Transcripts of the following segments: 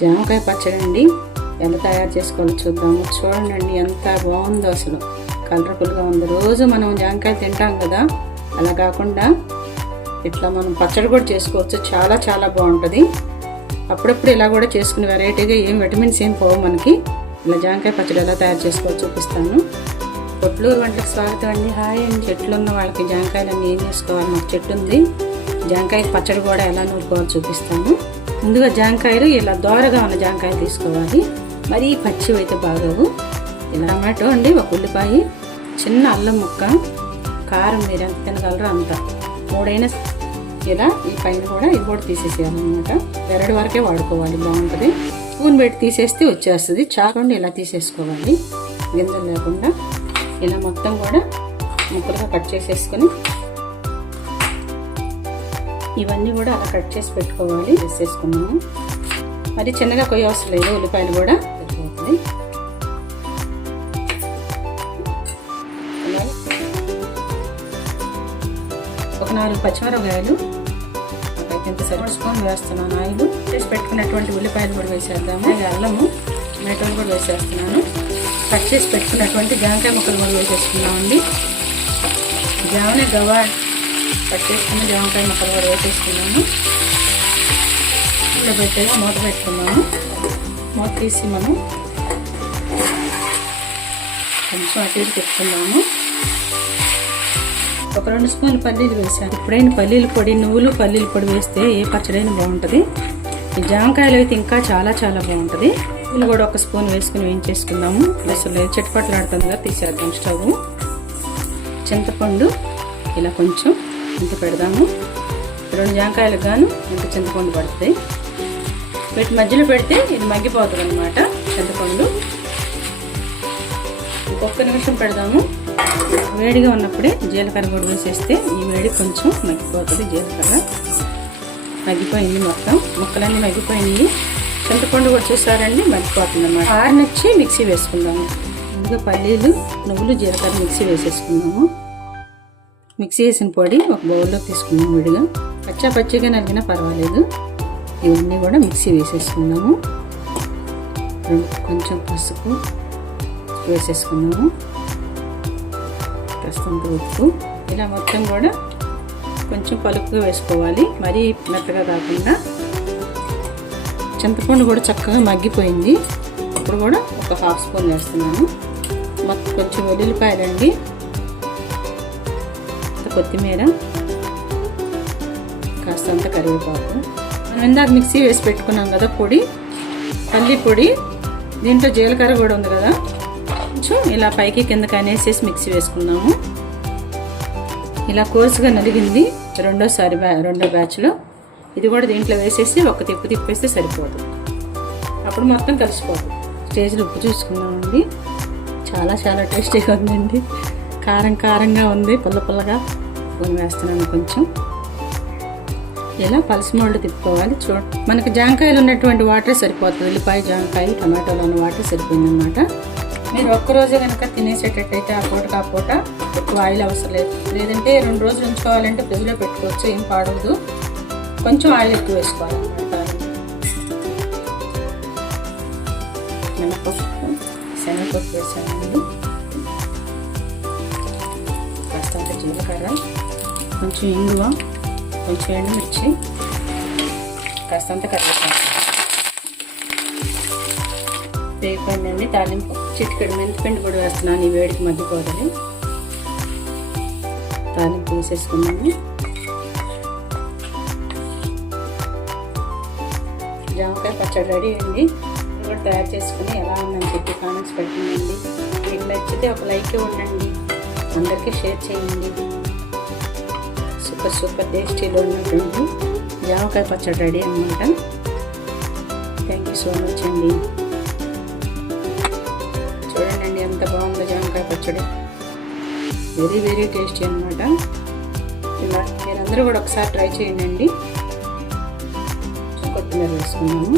జామకాయ పచ్చడి అండి. ఎలా తయారు చేసుకోవాలో చూద్దాము. చూడండి ఎంత బాగుందో, అసలు కలర్ఫుల్గా ఉంది. రోజు మనం జామకాయ తింటాం కదా, అలా కాకుండా ఇట్లా మనం పచ్చడి కూడా చేసుకోవచ్చు. చాలా చాలా బాగుంటుంది. అప్పుడప్పుడు ఇలా కూడా చేసుకుని వెరైటీగా ఏం విటమిన్స్ ఏం పోవు మనకి. ఇలా జామకాయ పచ్చడి ఎలా తయారు చేసుకోవాలో చూపిస్తాను. పొట్లూరు వంటలకు స్వాగతం అండి. హాయ్ అండి. చెట్లు ఉన్న వాళ్ళకి జామకాయలన్నీ ఏం చేసుకోవాలి. మాకు చెట్టు ఉంది. జామకాయ పచ్చడి కూడా ఎలా నూరుకోవాలో చూపిస్తాను. ముందుగా జామకాయలు ఇలా దోరగా ఉన్న జామకాయలు తీసుకోవాలి. మరీ పచ్చివి అయితే బాగోవు. ఇలా టమాటో అండి, ఒక ఉల్లిపాయ, చిన్న అల్లం ముక్క, కారం మీరు ఎంత తినగలరో అంత, 3 అయినా ఇలా. ఈ పైన కూడా ఇది కూడా తీసేసేయాలన్నమాట. 2 వరకే వాడుకోవాలి, బాగుంటుంది. స్పూన్ పెట్టి తీసేస్తే వచ్చేస్తుంది. చాకండి ఇలా తీసేసుకోవాలి, గింజలు లేకుండా. ఇలా మొత్తం కూడా ముక్కలుగా కట్ చేసేసుకొని ఇవన్నీ కూడా అలా కట్ చేసి పెట్టుకోవాలి. వేసేసుకున్నాము. మరి చిన్నగా కొయ్య అవసరం లేదు, ఉల్లిపాయలు కూడా సరిపోతుంది. ఒక 4 పచ్చిమిరపకాయలు, ఇంత సరిపడ స్పూన్ వేస్తున్నాను ఆయిల్. చేసి పెట్టుకున్నటువంటి ఉల్లిపాయలు కూడా వేసేద్దాము. అల్లము, టమాటోలు కూడా వేసేస్తున్నాను. కట్ చేసి పెట్టుకున్నటువంటి జామకాయ ముక్కలు కూడా వేసేసుకున్నామండి. జామనే గవా కట్ చేసుకున్న జామకాయ ముక్కలు కూడా వేసేసుకున్నాము. ఇలా పెట్టేగా మూత పెట్టుకున్నాము. మూత తీసి మనం కొంచెం అటు ఇటు పెట్టుకున్నాము. ఒక 2 స్పూన్లు పల్లీలు వేసాను. ఎప్పుడైనా పల్లీల పొడి, నువ్వులు పల్లీల పొడి వేస్తే ఏ పచ్చడైనా బాగుంటుంది. ఈ జామకాయలు అయితే ఇంకా చాలా చాలా బాగుంటుంది. ఇది కూడా 1 స్పూన్ వేసుకుని వేయించేసుకున్నాము. అసలు చిటపట్లాడుతుందిగా తీసేద్దాం స్టవ్. చింతపండు ఇలా కొంచెం ఇంత పెడదాము. 2 జామకాయలకు గాను ఇంత చింతపండు పడుతుంది. వీటి మధ్యలో పెడితే ఇది మగ్గిపోతుంది అన్నమాట చింతపండు. ఇంకొక నిమిషం పెడదాము. వేడిగా ఉన్నప్పుడే జీలకర్ర కూడా వేసేస్తే ఈ వేడి కొంచెం మగ్గిపోతుంది. జీలకర్ర మగ్గిపోయింది, మొత్తం ముక్కలన్నీ మగ్గిపోయినాయి. చింతపండు కూడా చూసారండి, మగ్గిపోతుంది అన్నమాట. ఆరినొచ్చి మిక్సీ వేసుకుందాము. ముందుగా పల్లీలు, నువ్వులు, జీలకర్ర మిక్సీ వేసేసుకుందాము. మిక్సీ వేసిన పొడి ఒక బౌల్లో తీసుకున్నాము విడిగా. పచ్చిగా నలిగినా పర్వాలేదు. ఇవన్నీ కూడా మిక్సీ వేసేసుకున్నాము. కొంచెం పసుపు వేసేసుకున్నాము, కాస్తంత ఉప్పు. ఇలా మొత్తం కూడా కొంచెం పలుపుగా వేసుకోవాలి, మరీ మెత్తగా కాకుండా. చింతపండు కూడా చక్కగా మగ్గిపోయింది. ఇప్పుడు కూడా ఒక 1/2 స్పూన్ వేస్తున్నాను. మొత్తం కొంచెం వెల్లుల్లిపాయలండి, కొత్తిమీర, కాస్తంత కరివేపాకు. మనం ఇందాక మిక్సీ వేసి పెట్టుకున్నాం కదా పొడి, పల్లి పొడి. దీంట్లో జీలకర్ర కూడా ఉంది కదా, కొంచెం ఇలా పైకి కిందకి అనేసేసి మిక్సీ వేసుకున్నాము. ఇలా కోర్సుగా నలిగింది. రెండో బ్యాచ్లో ఇది కూడా దీంట్లో వేసేసి ఒక తిప్పేస్తే సరిపోదు. అప్పుడు మొత్తం కలిసిపోదు. స్టేజ్లో ఉప్పు చూసుకున్నామండి. చాలా చాలా టేస్టీగా ఉందండి. కారంగా ఉంది, పుల్లగా. స్పూన్ వేస్తున్నాను కొంచెం. ఇలా పలసమోళ్ళు తిప్పుకోవాలి. మనకి జామకాయలు ఉన్నటువంటి వాటర్ సరిపోతుంది. ఉల్లిపాయ, జామకాయ, టమాటోలో ఉన్న వాటర్ సరిపోయిందన్నమాట. మీరు ఒక్కరోజే కనుక తినేసేటట్టయితే ఆ పూట ఎక్కువ ఆయిల్ అవసరం లేదు. లేదంటే 2 రోజులు ఉంచుకోవాలంటే ఫ్రిడ్జ్లో పెట్టుకోవచ్చు, ఏం పాడవదు. కొంచెం ఆయిల్ ఎక్కువ వేసుకోవాలన్నమాట. శనగపప్పు వేసానండి, కాస్తంత జీలకర్ర, కొంచెం ఇంగువ, కొంచెం ఎండుమిర్చి, కాస్తంత కరివేపాకు వేగిపోయిందండి. తాలింపు చిటికెడు మెంతిపిండి కూడా వేస్తున్నాను, ఈ వేడికి మగ్గిపోతుంది. తాలింపు వేసేసుకున్నాము. జామకాయ పచ్చడి రెడీ అండి. ఇది కూడా తయారు చేసుకుని ఎలా ఉందని చెప్పి కామెంట్స్ పెట్టండి. మీకు నచ్చితే ఒక లైక్ ఇవ్వండి, అందరికీ షేర్ చేయండి. సూపర్ టేస్టీలో ఉన్నటువంటి జామకాయ పచ్చడి రెడీ అన్నమాట. థ్యాంక్ యూ సో మచ్ అండి. చూడండి ఎంత బాగుందో జామకాయ పచ్చడి. వెరీ టేస్టీ అన్నమాట. ఇలా మీరందరూ కూడా ఒకసారి ట్రై చేయండి. కొత్తిమీర వేసుకున్నాము.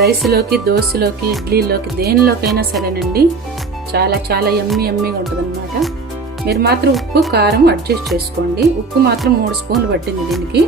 రైస్లోకి, దోశలోకి, ఇడ్లీలోకి, దేనిలోకైనా సరేనండి. చాలా చాలా యమ్మీగా ఉంటుంది అన్నమాట. మీరు మాత్రం ఉప్పు, కారం అడ్జస్ట్ చేసుకోండి. ఉప్పు మాత్రం 3 స్పూన్లు పట్టింది దీనికి.